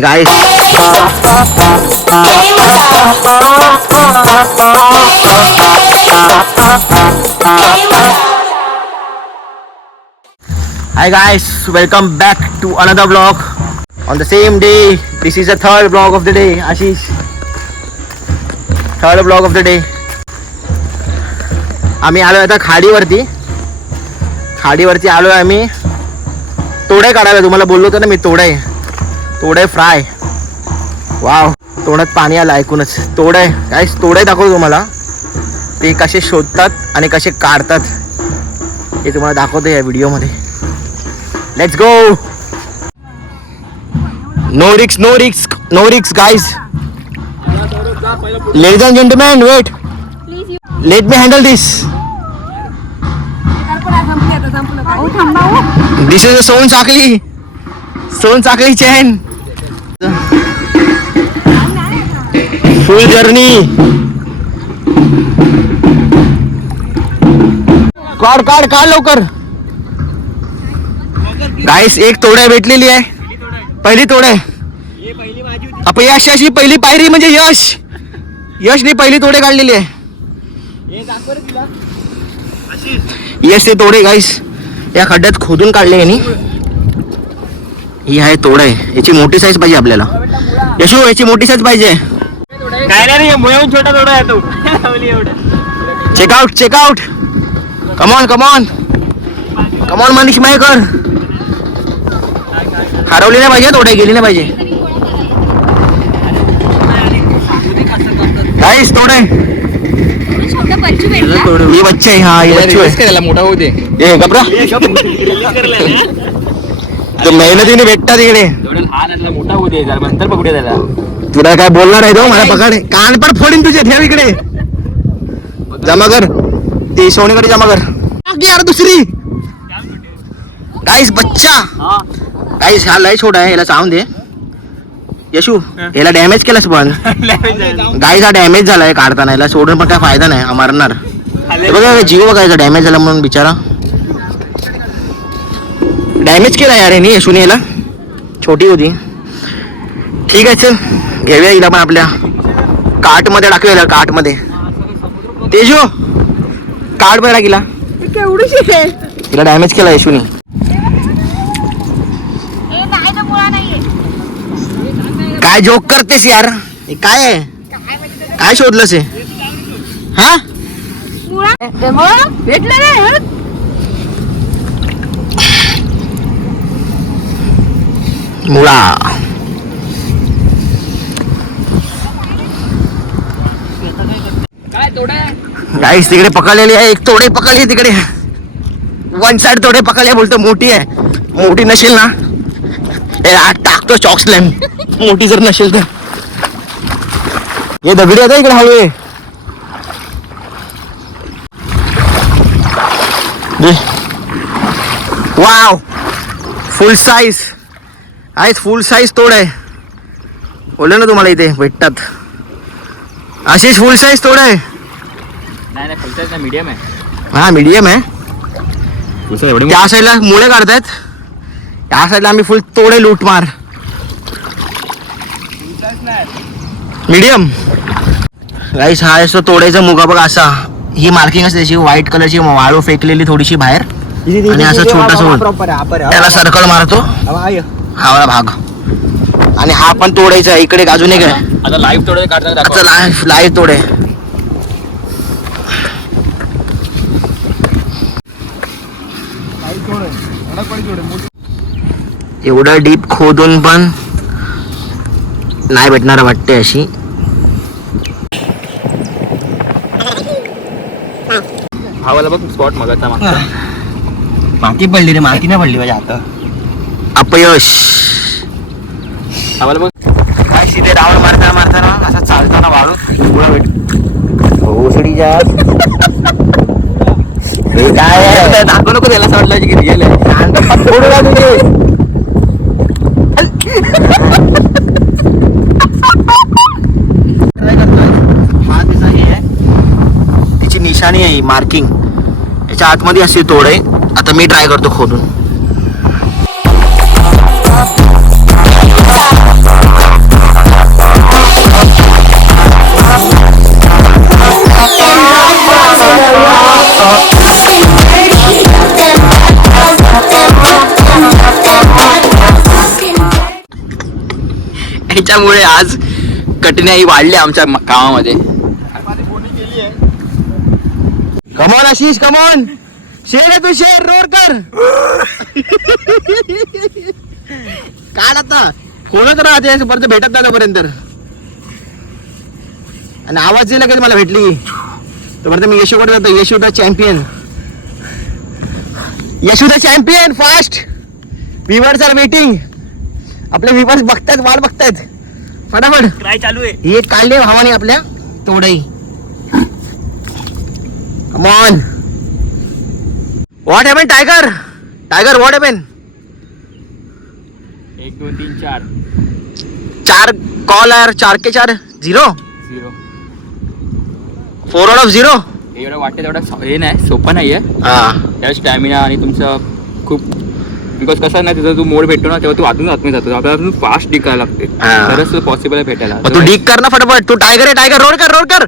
Guys Hi guys, welcome back to another vlog on the same day. This is the third vlog of the day. Ashish, third vlog of the day. आम्ही आलो आता खाडीवरती आलो आम्ही तोडे काढायला. तुम्हाला बोललो होतो ना मी, तोडे फ्राय. वाव, तोंडात पाणी आलं ऐकूनच. तोडे गाइस, तोडे दाखवतो तुम्हाला. ते कसे शोधतात आणि कसे काढतात हे तुम्हाला दाखवतो या व्हिडिओमध्ये. Let's go. No risks, no risks, no risks guys. Ladies and gentleman, wait, let me handle this. This is a सोन चाकली चैन. फुल जर्नी. काढ लवकर. गाइस, एक तोडे भेटलेली आहे. पहिली तोडे. अपयश अशी पहिली पायरी म्हणजे यशने पहिली तोडे काढलेली आहे. यश ते तोडे गाइस या खड्ड्यात खोदून काढले यांनी. ही आहे तोडे. याची मोठी साईज पाहिजे आपल्याला. यशू, याची मोठी साईज पाहिजे. काय नाही, मुळाहून छोटा तोडा आहे तो. चेकआउट. कमॉन मनीष मयेकर. हरवली नाही पाहिजे, तोडे गेली नाही पाहिजे. गाइस, तोडे. ये बच्चा है. हाँ, ये बच्चू है. मोठा होऊ दे. ये गपरा. तो मेहनतीने भेटतात इकडे. मोठा होऊ दे, जरा नंतर पकडू त्याला. तुला काय बोलणार आहे तो? मला पकड. कान पर फोडीन तुझे. ठेव इकडे. जमा कर ती सोनीकडे, जमा कर. यार दुसरी. गाइस, बच्चा. गाइस, हा लय छोटा आहे, याला चावून दे. यशू, याला डॅमेज केलंस पण. गाइस, हा डॅमेज झालाय काढताना. याला सोडून पण काय फायदा नाही, मरणार. बघा जीव बघायचा डॅमेज झाला म्हणून बिचारा. डॅमेज केला यार यांनी यशूने. याला छोटी होती. ठीक आहे, चल घेऊया हिला पण आपल्या कार्टमध्ये टाकूया. कार्टमध्ये तेजू, कार्टमध्ये टाकीला. तिला डॅमेज केला यशूने. काय जोक करतेस यार? हे काय आहे? काय शोधलंस हे? हा, मुळा. गाइस, तिकडे पकडलेली आहे. एक तोडे पकडली तिकडे. वन साइड तोडे पकडले. बोलतो मोठी आहे. मोठी नसेल ना, टाकतो चॉक्सलॅम. मोठी जर नसेल तर. हे दगडी आता इकडे हळू. वाव, फुल साईज आहे. फुल साईज तोड आहे. बोललो ना तुम्हाला इथे भेटतात. अशीच फुल साईज तोड आहे. नाही फुल साईज ना, मीडियम आहे. हा, मीडियम आहे. त्या साईडला मुळे काढतायत, त्या साईडला आम्ही फुल तोडे लूटमार. मीडियम. गाइस, हा असतो तोड्याचा मुगा बघा असा. ही मार्किंग असते त्याची, व्हाईट कलरची वाळू फेकलेली थोडीशी बाहेर. आणि असं छोटासा त्याला सर्कल मारतो हा वाला भाग. आणि हा पण तोडायचा. इकडे अजून एक आहे. आता लाईव्ह तोडे काढतात. आता लाईव्ह तोडे. एवढा डीप खोदून पण नाही भेटणार वाटते अशी. हवाला बघ स्पॉट मगाचा. माती पडली रे. माती नाही पडली माझ्या हातात. अपयश. हवाला बघ. काय सीधे रावण मारताना असा चालताना वाळू भोसडीच्या. काय दाखवू नको त्याला. असं वाटलं की रिअल आहे. हा तिचा हे आहे, तिची निशाणी आहे, मार्किंग. याच्या आतमध्ये असे तोड आहे. आता मी ट्राय करतो खोदून. त्याच्यामुळे आज कठीणाई वाढली आमच्या कामामध्ये. कमॉन आशिष कमॉन, शेर आहे तू, शेर रोड कर. काढ आता, कोणच राहते परत भेटत नाही तोपर्यंत. आणि आवाज दिला की मला भेटली तोपर्यंत मी यशूकडे जातो. Yashu the champion, Yashu the champion. Fast, viewers are waiting. आपले व्ह्यूअर्स बघतायत, वाट बघतायत. फटाफट काय चालू आहे? ही एक काढले हवाने आपल्या तोडाई. Come on. What happened, Tiger? Tiger, what happened? 1 2 3 4 चार कॉल आहे, 4 के 4 0. 0. 4 out of 0. एवढं वाटतं तेवढं हे नाही, सोपं नाही आहे. त्या स्टॅमिना आणि तुमचं खूप, बिकॉज कसं नाही, तिथं तू मोड भेटतो ना तेव्हा तू अजून आतमध्ये जातो. आपल्याला फास्ट डिक करायला लागते, हा. तरच पॉसिबल आहे भेटायला. तू डिक कर ना फटाफट. तू टायगर आहे, टायगर रोड कर, रोड कर.